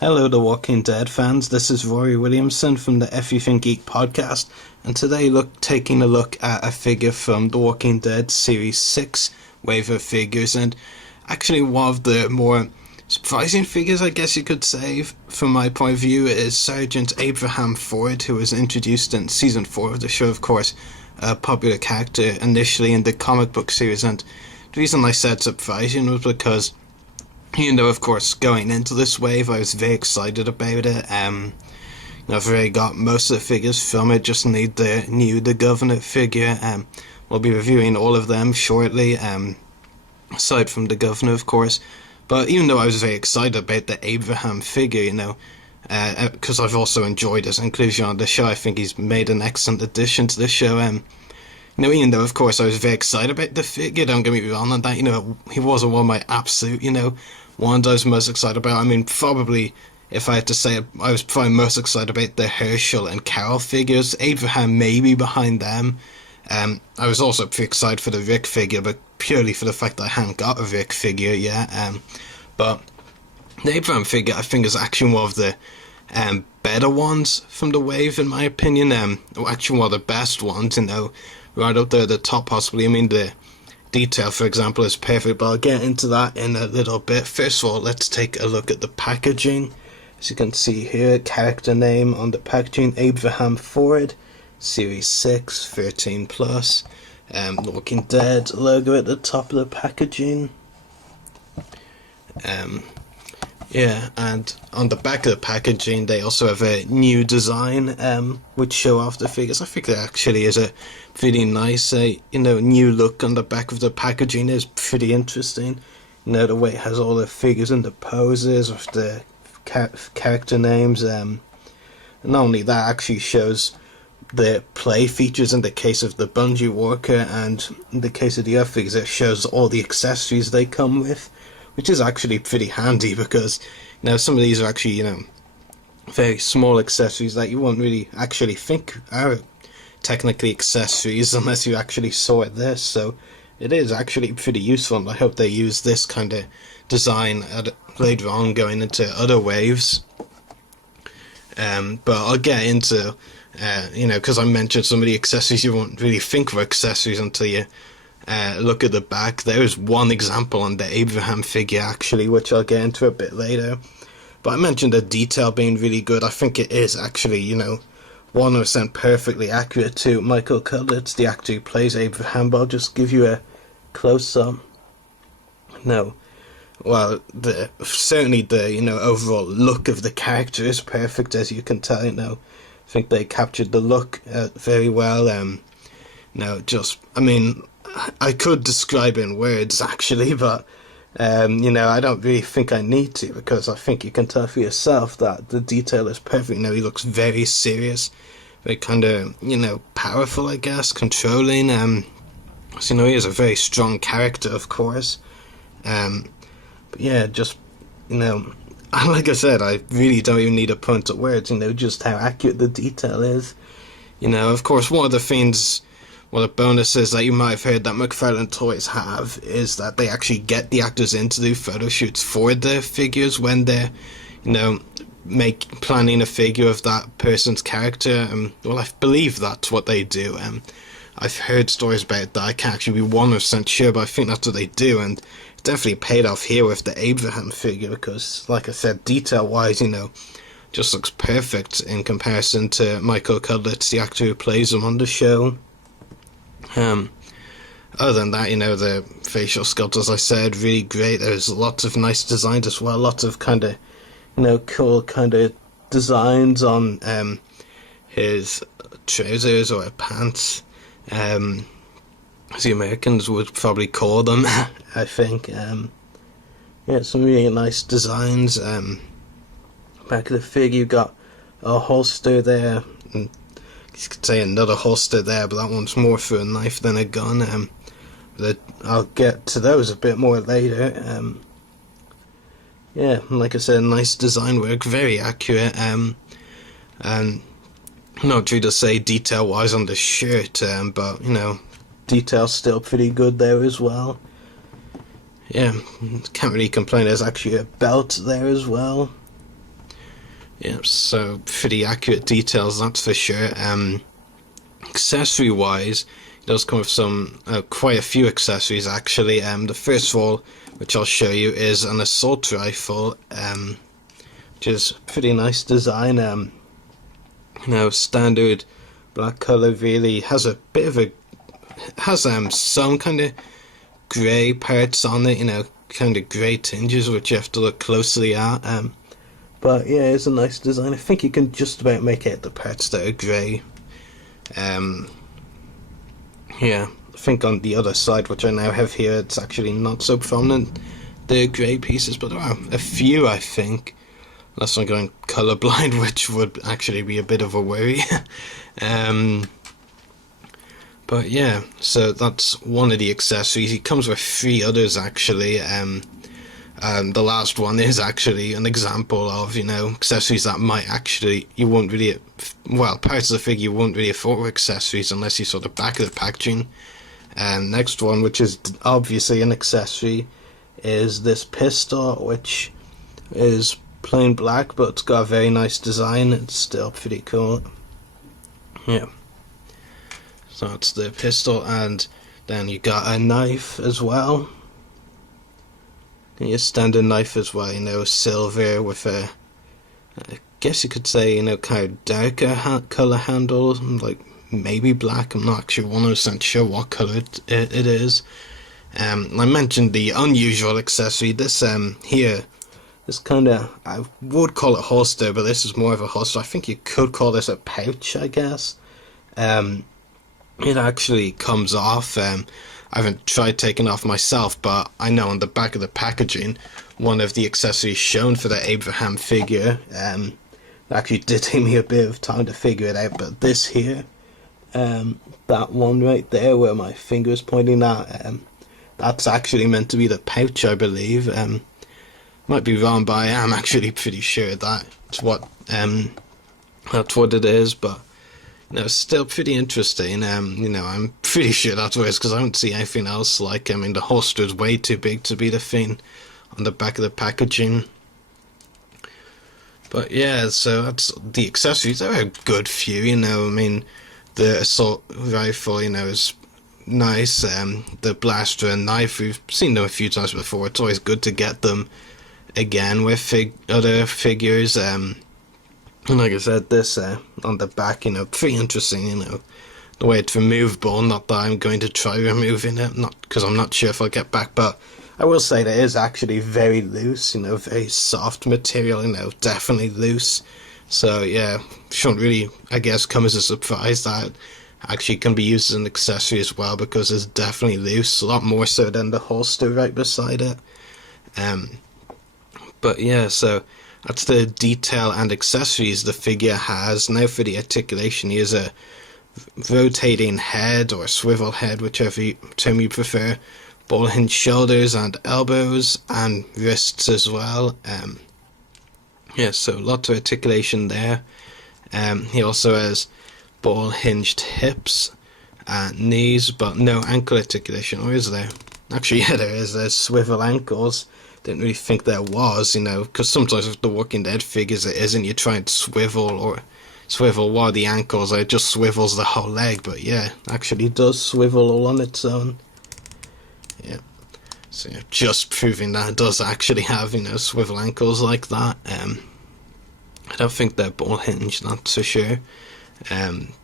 Hello, The Walking Dead fans. This is Ruari Williamson from the Everything Geek podcast, and today taking a look at a figure from The Walking Dead Series 6 wave of figures, and actually one of the more surprising figures, I guess you could say, from my point of view, is Sergeant Abraham Ford, who was introduced in Season 4 of the show, of course, a popular character initially in the comic book series, and the reason I said surprising was because of course, going into this wave, I was very excited about it. I've already got most of the figures from it, just need the Governor figure. We'll be reviewing all of them shortly, aside from the Governor, of course. But even though I was very excited about the Abraham figure, because I've also enjoyed his inclusion on the show, I think he's made an excellent addition to the show. Even though, of course, I was very excited about the figure, don't get me wrong on that, he wasn't one of my absolute, ones I was most excited about. I mean, probably, if I had to say it, I was probably most excited about the Herschel and Carol figures. Abraham maybe behind them. I was also pretty excited for the Rick figure, but purely for the fact that I hadn't got a Rick figure yet. But the Abraham figure, I think, is actually one of the better ones from the wave, in my opinion. Actually one of the best ones, right up there at the top, possibly. I mean, the detail, for example, is perfect, but I'll get into that in a little bit. First of all, let's take a look at the packaging. As you can see here, character name on the packaging, Abraham Ford, Series 6, 13 plus. Walking Dead logo at the top of the packaging. And on the back of the packaging, they also have a new design, which show off the figures. I think there actually is a pretty nice, new look on the back of the packaging. Is pretty interesting. The way it has all the figures and the poses with the character names. And not only that, actually shows the play features in the case of the Bungee Walker, and in the case of the other figures, it shows all the accessories they come with, which is actually pretty handy because some of these are actually very small accessories that you won't really actually think are technically accessories unless you actually saw it there. So it is actually pretty useful, and I hope they use this kind of design later on going into other waves. But I'll get into because I mentioned some of the accessories you won't really think were accessories until you look at the back. There is one example on the Abraham figure actually, which I'll get into a bit later. But I mentioned the detail being really good. I think it is actually, 100% perfectly accurate to Michael Cudlitz, the actor who plays Abraham. But I'll just give you a close-up. Certainly the, overall look of the character is perfect, as you can tell, I think they captured the look very well. I could describe it in words, actually, but, I don't really think I need to, because I think you can tell for yourself that the detail is perfect. He looks very serious, very kind of, powerful, I guess, controlling. So, he is a very strong character, of course. But yeah, just, like I said, I really don't even need to put into words, just how accurate the detail is. Of course, one of the bonuses that you might have heard that McFarlane Toys have is that they actually get the actors in to do photo shoots for the figures when they're, planning a figure of that person's character. I believe that's what they do. I've heard stories about that. I can't actually be 100% sure, but I think that's what they do, and it definitely paid off here with the Abraham figure because, like I said, detail-wise, just looks perfect in comparison to Michael Cudlitz, the actor who plays him on the show. Other than that, the facial sculpt, as I said, really great. There's lots of nice designs as well, lots of kind of, cool kind of designs on his trousers or pants, as the Americans would probably call them, I think. Some really nice designs. Back of the figure, you've got a holster there, and you could say another holster there, but that one's more for a knife than a gun. I'll get to those a bit more later. Like I said, nice design work, very accurate. And not true to say detail-wise on the shirt, but, detail's still pretty good there as well. Can't really complain. There's actually a belt there as well. Yeah, so pretty accurate details, that's for sure. Accessory wise, it does come with some quite a few accessories actually. The first of all, which I'll show you, is an assault rifle, which is pretty nice design. Standard black color, really has a bit of a some kind of grey parts on it, kind of grey tinges which you have to look closely at. But yeah, it's a nice design. I think you can just about make out the parts that are grey. Yeah, I think on the other side, which I now have here, it's actually not so prominent, the grey pieces, but there are a few, I think, unless I'm going colourblind, which would actually be a bit of a worry. But yeah, so that's one of the accessories. He comes with 3 others actually. The last one is actually an example of, accessories that might actually, you won't really, parts of the figure you won't really afford with accessories unless you saw the back of the packaging. Next one, which is obviously an accessory, is this pistol, which is plain black, but it's got a very nice design. It's still pretty cool. Yeah. So that's the pistol, and then you got a knife as well. Your standard knife as well, silver with a, I guess you could say, kind of darker colour handle, like maybe black. I'm not actually 100% sure what colour it is. I mentioned the unusual accessory. This here, this kind of, I would call it holster, but this is more of a holster. I think you could call this a pouch, I guess. It actually comes off. I haven't tried taking off myself, but I know on the back of the packaging, one of the accessories shown for the Abraham figure, actually did take me a bit of time to figure it out, but this here, that one right there where my finger is pointing at, that's actually meant to be the pouch, I believe. Might be wrong, but I am actually pretty sure that's what it is, but it's still pretty interesting. I'm pretty sure that's what it is, because I don't see anything else like. The holster is way too big to be the thing on the back of the packaging. But yeah, so that's the accessories. There are a good few, the assault rifle, is nice. The blaster and knife, we've seen them a few times before. It's always good to get them again with other figures. And like I said, this on the back, pretty interesting, the way it's removable. Not that I'm going to try removing it, not because I'm not sure if I'll get back, but I will say that it is actually very loose, very soft material, definitely loose. So yeah, shouldn't really, I guess, come as a surprise that it actually can be used as an accessory as well, because it's definitely loose, a lot more so than the holster right beside it. But yeah, so that's the detail and accessories the figure has. Now for the articulation, he has a rotating head or swivel head, whichever term you prefer, ball hinge shoulders and elbows and wrists as well. So lots of articulation there. He also has ball hinged hips and knees, but no ankle articulation, or is there? Actually, yeah, there is. There's swivel ankles. Didn't really think there was, because sometimes with the Walking Dead figures it isn't. You try and swivel while the ankles, it just swivels the whole leg, but yeah, actually does swivel all on its own. Yeah, so yeah, just proving that it does actually have, swivel ankles like that. I don't think they're ball hinged, that's for sure.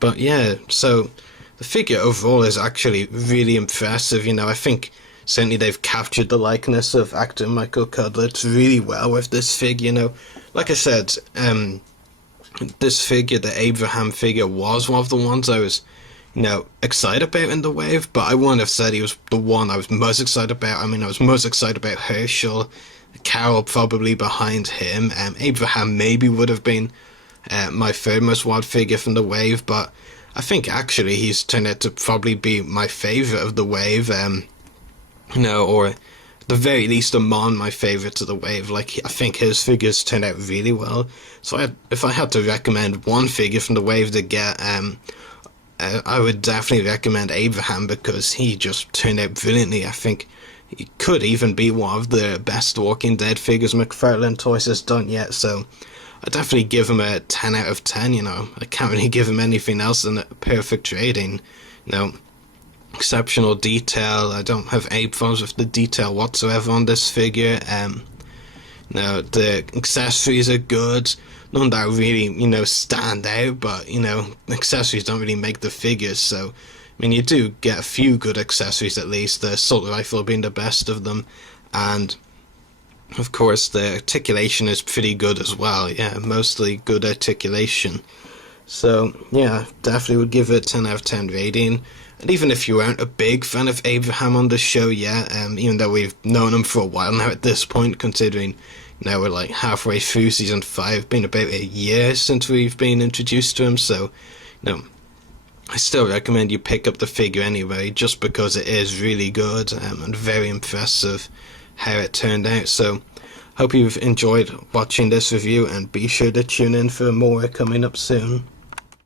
But yeah, so the figure overall is actually really impressive. I think certainly they've captured the likeness of actor Michael Cudlitz really well with this figure. Like I said, this figure, the Abraham figure, was one of the ones I was, excited about in the wave, but I wouldn't have said he was the one I was most excited about. I was most excited about Herschel, Carol probably behind him. Abraham maybe would have been my third most wild figure from the wave, but I think actually he's turned out to probably be my favourite of the wave. Or at the very least among my favourites of the wave. I think his figures turned out really well. So if I had to recommend one figure from the wave to get, I would definitely recommend Abraham, because he just turned out brilliantly. I think he could even be one of the best Walking Dead figures McFarlane Toys has done yet. So I definitely give him a 10 out of 10. I can't really give him anything else than a perfect rating. Exceptional detail. I don't have any problems with the detail whatsoever on this figure. The accessories are good. None that really, stand out, but, accessories don't really make the figures, so, you do get a few good accessories at least, the assault rifle being the best of them, and, of course, the articulation is pretty good as well, mostly good articulation. So, definitely would give it a 10 out of 10 rating. And even if you aren't a big fan of Abraham on the show yet, even though we've known him for a while now at this point, considering now we're like halfway through season 5, been about a year since we've been introduced to him, so, I still recommend you pick up the figure anyway, just because it is really good, and very impressive how it turned out. So, hope you've enjoyed watching this review, and be sure to tune in for more coming up soon.